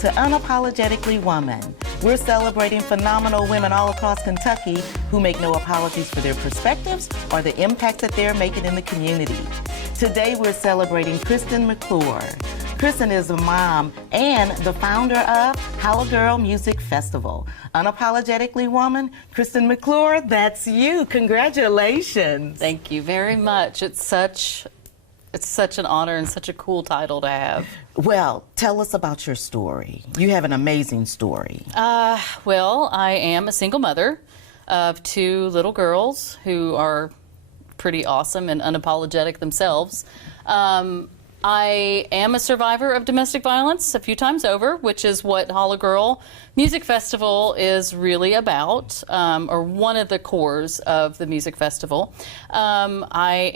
to Unapologetically Woman. We're celebrating phenomenal women all across Kentucky who make no apologies for their perspectives or the impact that they're making in the community. Today we're celebrating Kristen McClure. Kristen is a mom and the founder of HollerGirl Music Festival. Unapologetically Woman, Kristen McClure, that's you. Congratulations. Thank you very much. It's such an honor and such a cool title to have. Well, tell us about your story. You have an amazing story. Well, I am a single mother of 2 little girls who are pretty awesome and unapologetic themselves. I am a survivor of domestic violence a few times over, which is what HollerGirl Music Festival is really about, or one of the cores of the music festival. I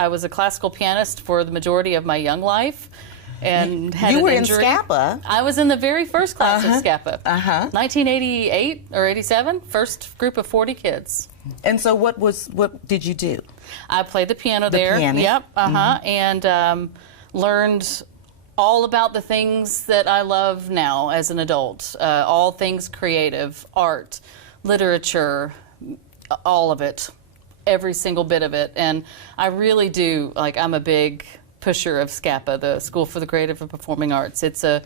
was a classical pianist for the majority of my young life. And had you were an injury. In Scapa. I was in the very first class of Scapa. 1988 or 87, first group of 40 kids. And so what did you do? I played the piano there. Piano. Yep. And learned all about the things that I love now as an adult. All things creative, art, literature, all of it, every single bit of it. And I really do, I'm a big pusher of Scapa, the School for the Creative and Performing Arts. It's a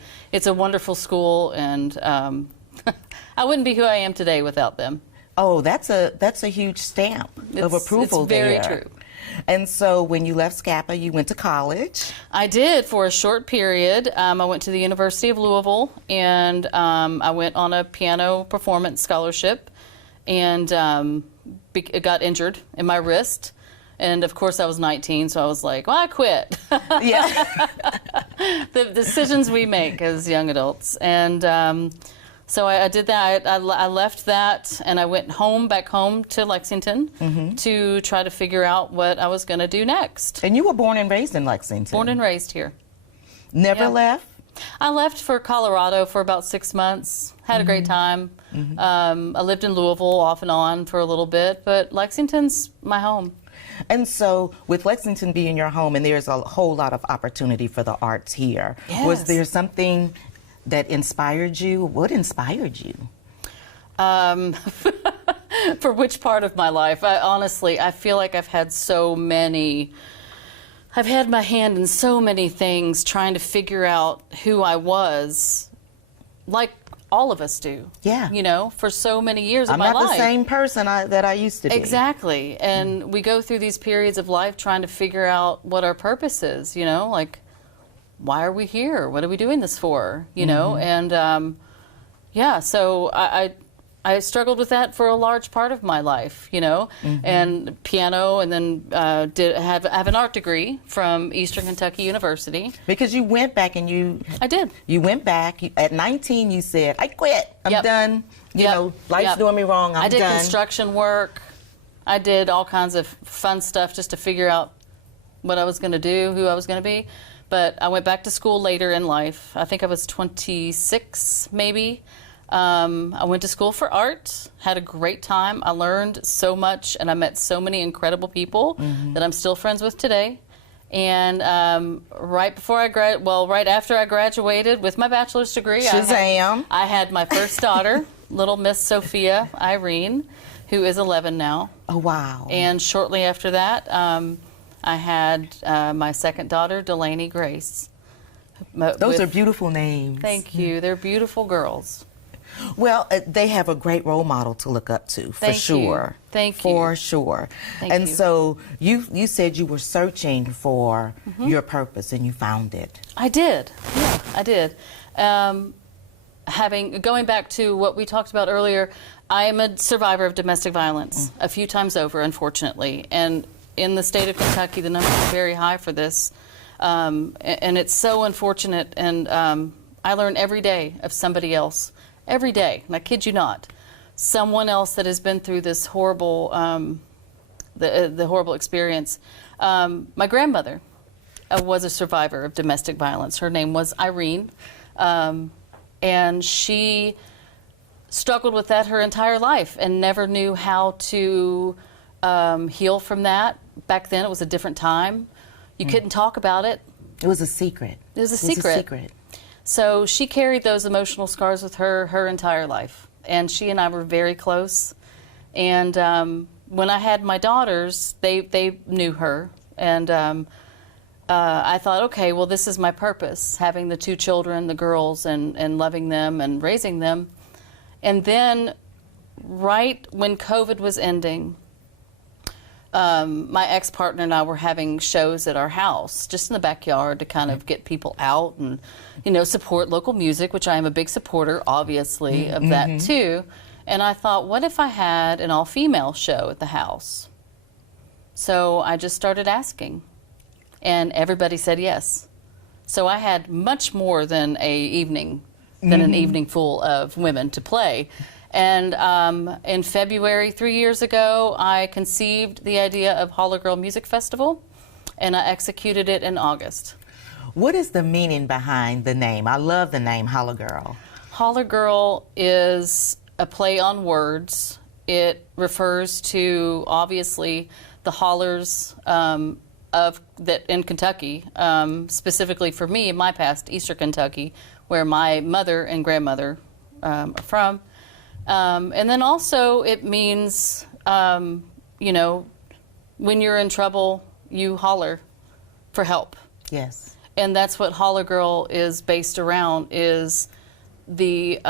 wonderful school, and I wouldn't be who I am today without them. Oh, that's a huge stamp of approval there. It's very true. And so when you left Scapa, you went to college? I did for a short period. I went to the University of Louisville, and I went on a piano performance scholarship, and got injured in my wrist. And of course I was 19, so I was like, well, I quit. Yeah. The decisions we make as young adults. And so I did that. I left that, and I went back home to Lexington to try to figure out what I was going to do next. And you were born and raised in Lexington? Born and raised here. Never left? I left for Colorado for about 6 months. Had a great time. I lived in Louisville off and on for a little bit, but Lexington's my home. And so, with Lexington being your home, and there's a whole lot of opportunity for the arts here, yes. Was there something that inspired you? What inspired you? For which part of my life? Honestly, I feel like I've had my hand in so many things trying to figure out who I was, like all of us do. Yeah. You know, for so many years of my life. I'm not the same person that I used to be. Exactly. And we go through these periods of life trying to figure out what our purpose is, you know, like, why are we here? What are we doing this for? You know? And so I struggled with that for a large part of my life, you know, and piano, and then have an art degree from Eastern Kentucky University. Because you went back and I did. You went back. At 19, you said, I quit. I'm done. You know, life's doing me wrong. I'm done. I did construction work. I did all kinds of fun stuff just to figure out what I was going to do, who I was going to be. But I went back to school later in life. I think I was 26, maybe. I went to school for art, had a great time. I learned so much, and I met so many incredible people that I'm still friends with today. And right after I graduated with my bachelor's degree, I had my first daughter, little Miss Sophia Irene, who is 11 now. Oh, wow. And shortly after that, I had my second daughter, Delaney Grace. Those are beautiful names. Thank you. They're beautiful girls. Well, they have a great role model to look up to, for sure. Thank you. For sure. And so you said you were searching for your purpose, and you found it. I did. Yeah, I did. Going back to what we talked about earlier, I am a survivor of domestic violence a few times over, unfortunately. And in the state of Kentucky, the numbers are very high for this. And it's so unfortunate. And I learn every day of somebody else. Every day, and I kid you not, someone else that has been through this horrible, the horrible experience. My grandmother was a survivor of domestic violence. Her name was Irene, and she struggled with that her entire life and never knew how to heal from that. Back then, it was a different time. You couldn't talk about it. It was a secret. It was a secret. So she carried those emotional scars with her her entire life, and she and I were very close. And when I had my daughters, they knew her, and I thought, okay, well, this is my purpose, having the 2 children, the girls, and loving them and raising them. And then right when COVID was ending, my ex-partner and I were having shows at our house, just in the backyard, to kind of get people out and, you know, support local music, which I am a big supporter, obviously, of that too. And I thought, what if I had an all-female show at the house? So I just started asking, and everybody said yes. So I had much more than an evening full of women to play. And in February, 3 years ago, I conceived the idea of HollerGirl Music Festival, and I executed it in August. What is the meaning behind the name? I love the name HollerGirl. HollerGirl is a play on words. It refers to, obviously, the hollers of that in Kentucky, specifically for me, in my past, Eastern Kentucky, where my mother and grandmother are from. And then also it means, you know, when you're in trouble, you holler for help. Yes. And that's what HollerGirl is based around, is the,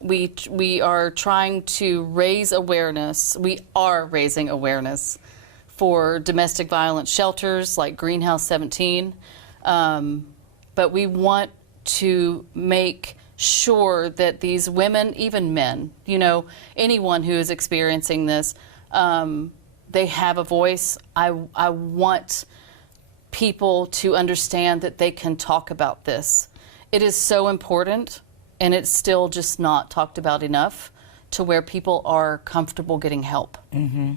we are trying to raise awareness. We are raising awareness for domestic violence shelters like Greenhouse 17. But we want to make sure that these women, even men, you know, anyone who is experiencing this, they have a voice. I want people to understand that they can talk about this. It is so important, and it's still just not talked about enough to where people are comfortable getting help. Mm-hmm.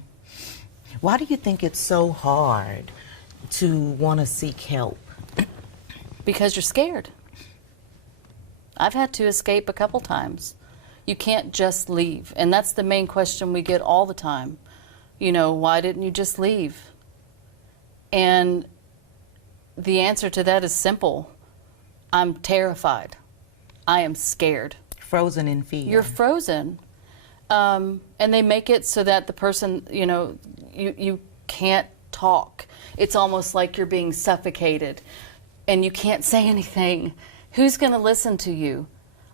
Why do you think it's so hard to want to seek help? Because you're scared. I've had to escape a couple times. You can't just leave. And that's the main question we get all the time. You know, why didn't you just leave? And the answer to that is simple. I'm terrified. I am scared. Frozen in fear. You're frozen. And they make it so that the person, you know, you can't talk. It's almost like you're being suffocated and you can't say anything. Who's going to listen to you?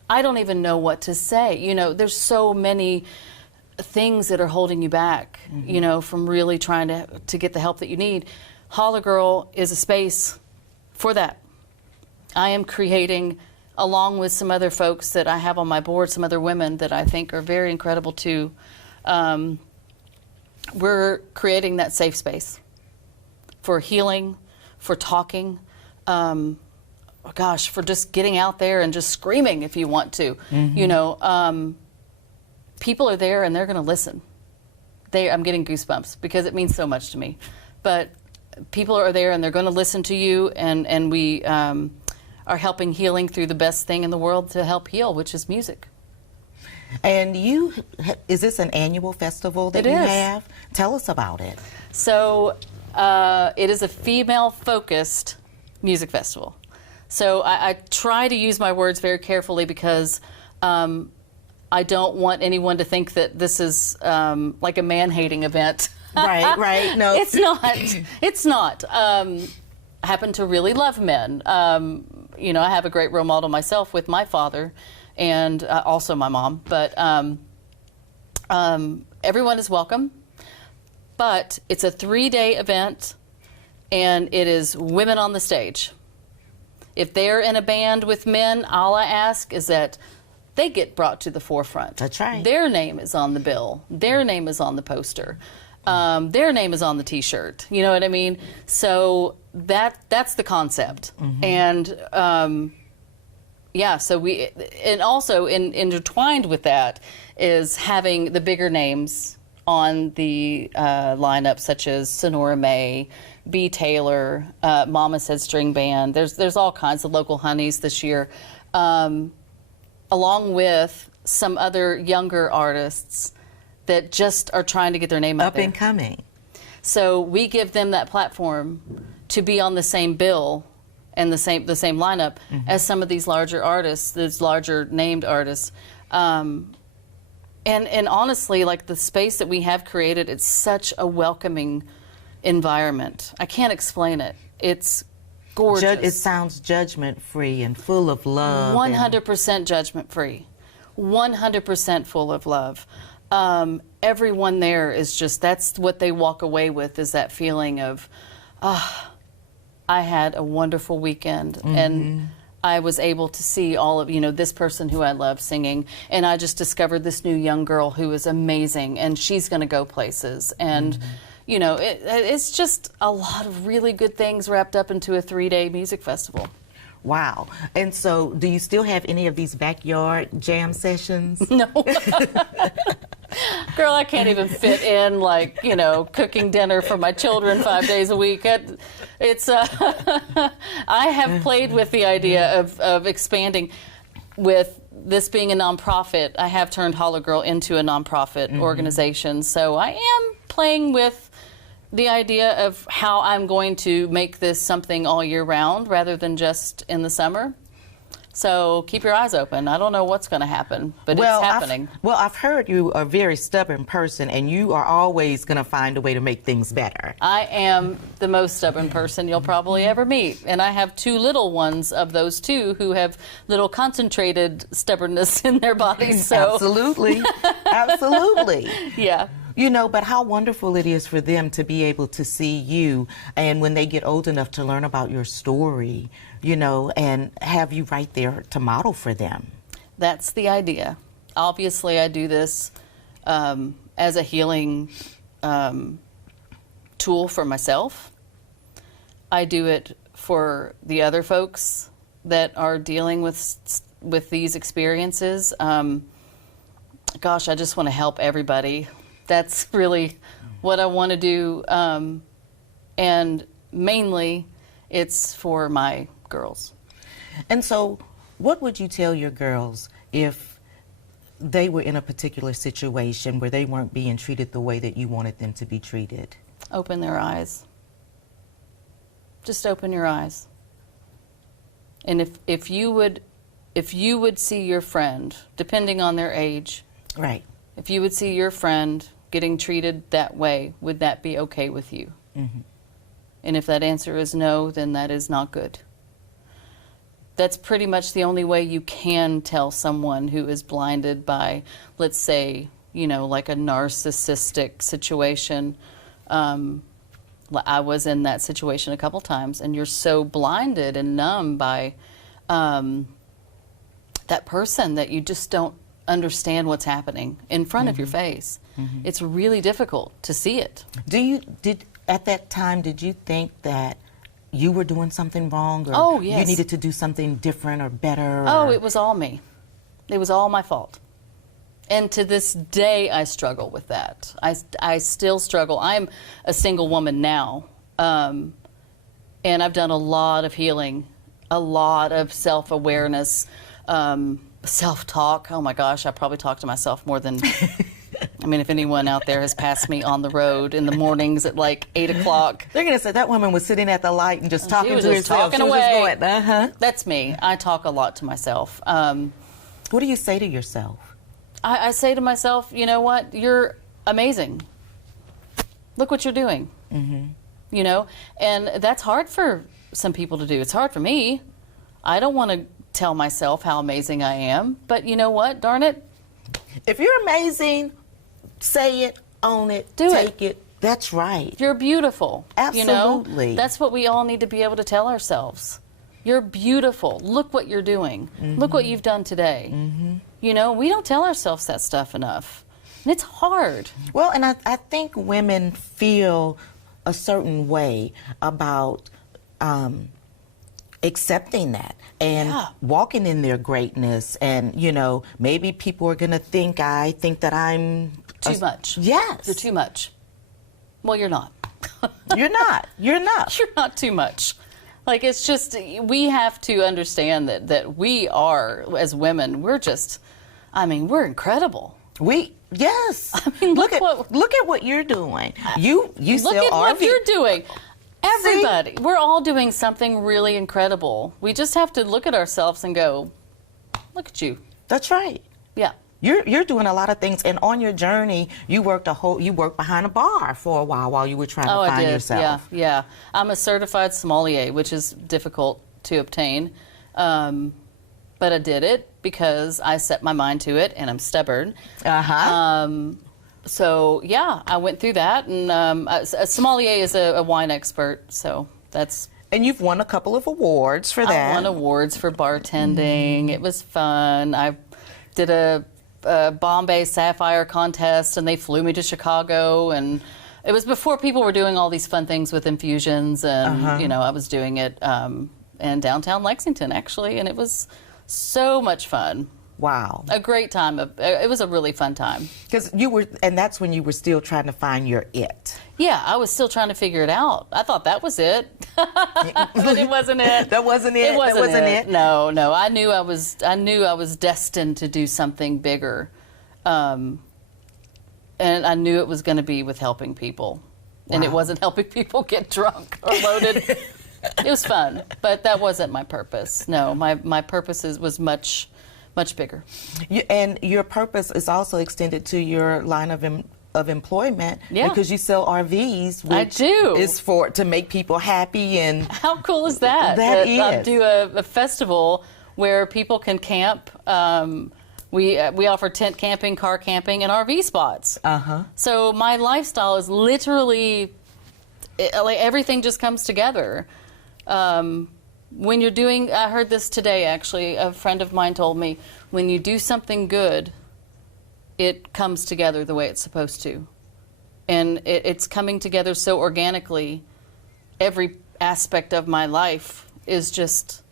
I don't even know what to say. You know, there's so many things that are holding you back, you know, from really trying to get the help that you need. HollerGirl is a space for that. I am creating, along with some other folks that I have on my board, some other women that I think are very incredible too, we're creating that safe space for healing, for talking, gosh, for just getting out there and just screaming if you want to. You know, people are there and they're going to listen. I'm getting goosebumps because it means so much to me. But people are there and they're going to listen to you, and we are helping healing through the best thing in the world to help heal, which is music. And is this an annual festival that you have? Tell us about it. So it is a female-focused music festival. So I try to use my words very carefully because I don't want anyone to think that this is like a man-hating event. Right, right. No, it's not. It's not. I happen to really love men. You know, I have a great role model myself with my father, and also my mom. But everyone is welcome. But it's a 3-day event, and it is women on the stage. If they're in a band with men, all I ask is that they get brought to the forefront. That's right. Their name is on the bill. Their name is on the poster. Their name is on the T-shirt. You know what I mean? So that's the concept. And yeah, so and also intertwined with that is having the bigger names on the lineup, such as Sonora May, B. Taylor, Mama Said String Band. There's all kinds of local honeys this year, along with some other younger artists that just are trying to get their name out there. Up and coming. So we give them that platform to be on the same bill and the same lineup as some of these larger artists, these larger named artists. And honestly, like the space that we have created, it's such a welcoming environment. I can't explain it. It's gorgeous. It sounds judgment-free and full of love. 100% judgment-free. 100% full of love. Everyone there is just, that's what they walk away with, is that feeling of, I had a wonderful weekend, and I was able to see all of, this person who I love singing, and I just discovered this new young girl who is amazing, and she's going to go places, and it's just a lot of really good things wrapped up into a 3-day music festival. Wow. And so do you still have any of these backyard jam sessions? No. Girl, I can't even fit in, cooking dinner for my children 5 days a week. It's I have played with the idea of expanding. With this being a nonprofit, I have turned HollerGirl into a nonprofit organization. So I am playing with the idea of how I'm going to make this something all year round rather than just in the summer. So keep your eyes open. I don't know what's going to happen, but it's happening. I've heard you are a very stubborn person, and you are always going to find a way to make things better. I am the most stubborn person you'll probably ever meet, and I have 2 little ones of those 2 who have little concentrated stubbornness in their bodies. So. Absolutely. Absolutely. Yeah. But how wonderful it is for them to be able to see you, and when they get old enough to learn about your story, and have you right there to model for them. That's the idea. Obviously, I do this as a healing tool for myself. I do it for the other folks that are dealing with these experiences. Gosh, I just want to help everybody. That's really what I want to do, and mainly it's for my girls. And so what would you tell your girls if they were in a particular situation where they weren't being treated the way that you wanted them to be treated? Open their eyes. Just open your eyes. And if you would see your friend, depending on their age, right, if you would see your friend getting treated that way, would that be okay with you? And if that answer is no, then that is not good. That's pretty much the only way you can tell someone who is blinded by, let's say, like a narcissistic situation. I was in that situation a couple times, and you're so blinded and numb by that person that you just don't understand what's happening in front of your face. It's really difficult to see it. At that time, did you think that you were doing something wrong, or oh, yes, you needed to do something different or better? Oh, it was all me. It was all my fault. And to this day, I struggle with that. I still struggle. I'm a single woman now, and I've done a lot of healing, a lot of self-awareness, self-talk. Oh my gosh, I probably talk to myself more than... I mean, if anyone out there has passed me on the road in the mornings at like 8 o'clock. They're going to say that woman was sitting at the light and just talking to herself. Talking away. That's me. I talk a lot to myself. What do you say to yourself? I say to myself, you know what? You're amazing. Look what you're doing. And that's hard for some people to do. It's hard for me. I don't want to tell myself how amazing I am. But you know what? Darn it. If you're amazing, say it, own it, take it. That's right. You're beautiful. Absolutely. That's what we all need to be able to tell ourselves. You're beautiful. Look what you're doing. Look what you've done today. We don't tell ourselves that stuff enough. And it's hard. Well, and I think women feel a certain way about accepting that and walking in their greatness, and maybe people are going to think that I'm too much. Yes, you're too much. Well, you're not. You're not. You're not too much. Like, it's just, we have to understand that we are, as women, we're incredible. Yes. I mean, look at what you're doing. You look sell at RV. what you're doing. Everybody. We're all doing something really incredible. We just have to look at ourselves and go, look at you. That's right. Yeah. You're doing a lot of things, and on your journey, you worked behind a bar for a while you were trying to find yourself. Yeah. I'm a certified sommelier, which is difficult to obtain, but I did it because I set my mind to it, and I'm stubborn. So yeah, I went through that, and a sommelier is a wine expert, so that's. And you've won a couple of awards for that. I won awards for bartending. It was fun. I did a Bombay Sapphire contest, and they flew me to Chicago, and it was before people were doing all these fun things with infusions, and you know, I was doing it in downtown Lexington actually, and it was so much fun. Wow. A great time. It was a really fun time. Because that's when you were still trying to find your it. Yeah, I was still trying to figure it out. I thought that was it. But it wasn't it. That wasn't it. It wasn't it. No. I knew I was destined to do something bigger. And I knew it was going to be with helping people. Wow. And it wasn't helping people get drunk or loaded. It was fun, but that wasn't my purpose. No, my purpose was much bigger. And your purpose is also extended to your line of employment, because you sell RVs, which I do. Is to make people happy. And how cool is that? I do a festival where people can camp. We offer tent camping, car camping, and RV spots. So my lifestyle is literally like everything just comes together. When you're doing, I heard this today actually, a friend of mine told me, when you do something good, it comes together the way it's supposed to. And it's coming together so organically. Every aspect of my life is just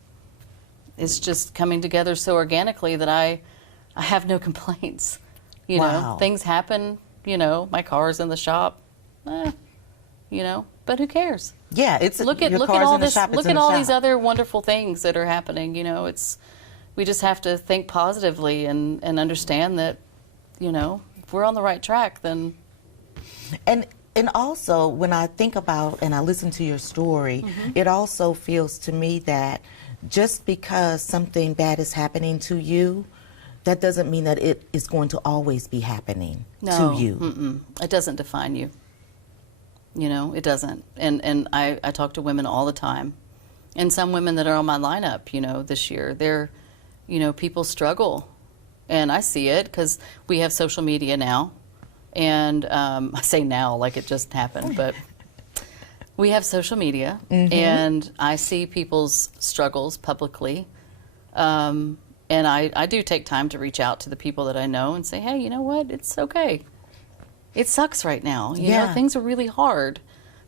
coming together so organically that I have no complaints. You know, things happen, you know, my car's in the shop, you know, but who cares? Yeah, look at all this. Look at all these other wonderful things that are happening. You know, we just have to think positively and understand that, you know, if we're on the right track, then. And also, when I think about and I listen to your story, it also feels to me that just because something bad is happening to you, that doesn't mean that it is going to always be happening to you. It doesn't define you. You know, it doesn't. And I talk to women all the time. And some women that are on my lineup, you know, this year, you know, people struggle. And I see it because we have social media now. And I say now like it just happened, but we have social media. And I see people's struggles publicly. And I do take time to reach out to the people that I know and say, hey, you know what? It's okay. It sucks right now. You know, things are really hard.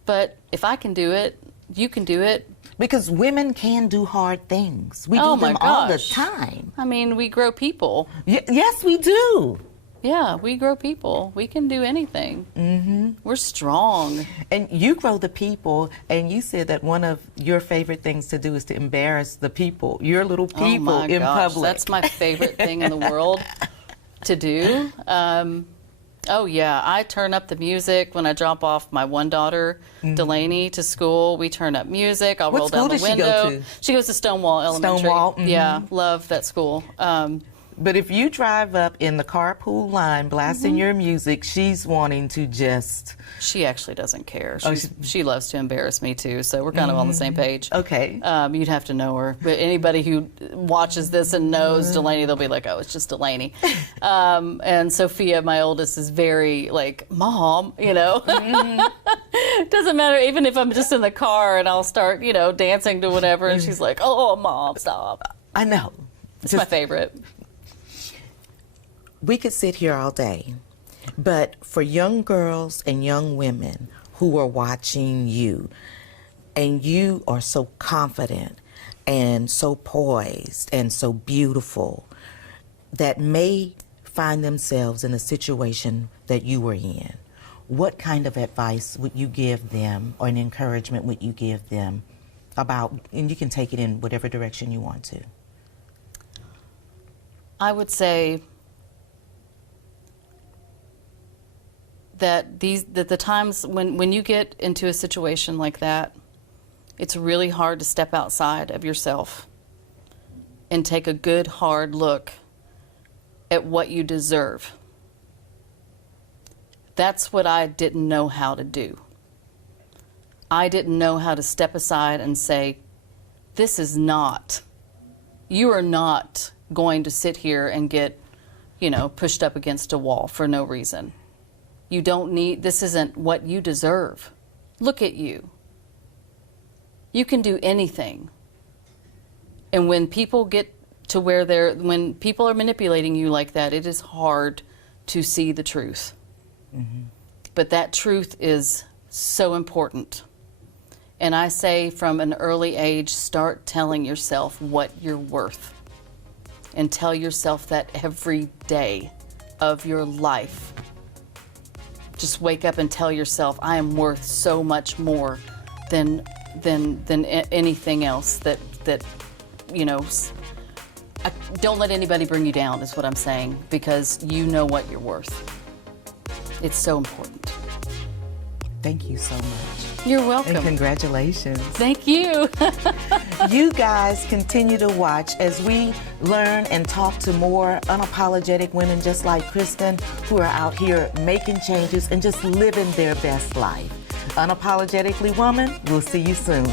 But if I can do it, you can do it. Because women can do hard things. We do them all the time. I mean, we grow people. Yes, we do. Yeah, we grow people. We can do anything. We're strong. And you grow the people, and you said that one of your favorite things to do is to embarrass the people, your little people in public. That's my favorite thing in the world to do. Oh, yeah. I turn up the music when I drop off my one daughter, Delaney, to school. We turn up music. I'll roll down the window. What school does she go to? She goes to Stonewall Elementary. Stonewall? Yeah, love that school. But if you drive up in the carpool line blasting your music, she's wanting to just... She actually doesn't care. She loves to embarrass me, too, so we're kind of on the same page. Okay. You'd have to know her. But anybody who watches this and knows Delaney, they'll be like, oh, it's just Delaney. And Sophia, my oldest, is very, like, Mom, you know. Doesn't matter, even if I'm just in the car and I'll start, you know, dancing to whatever, and she's like, oh, Mom, stop. I know. It's my favorite. We could sit here all day, but for young girls and young women who are watching you, and you are so confident and so poised and so beautiful, that may find themselves in a situation that you were in, what kind of advice would you give them, or an encouragement would you give them about, and you can take it in whatever direction you want to? I would say that the times when you get into a situation like that, It's really hard to step outside of yourself and take a good, hard look at what you deserve. That's what I didn't know how to do. I didn't know how to step aside and say, this is not, you are not going to sit here and get, pushed up against a wall for no reason. You don't need, this isn't what you deserve. Look at you. You can do anything. And when people get to where when people are manipulating you like that, it is hard to see the truth. Mm-hmm. But that truth is so important. And I say from an early age, start telling yourself what you're worth. And tell yourself that every day of your life. Just wake up and tell yourself, I am worth so much more than anything else that don't let anybody bring you down is what I'm saying, because you know what you're worth. It's so important. Thank you so much. You're welcome. And congratulations. Thank you. You guys continue to watch as we learn and talk to more unapologetic women just like Kristen, who are out here making changes and just living their best life. Unapologetically Woman, we'll see you soon.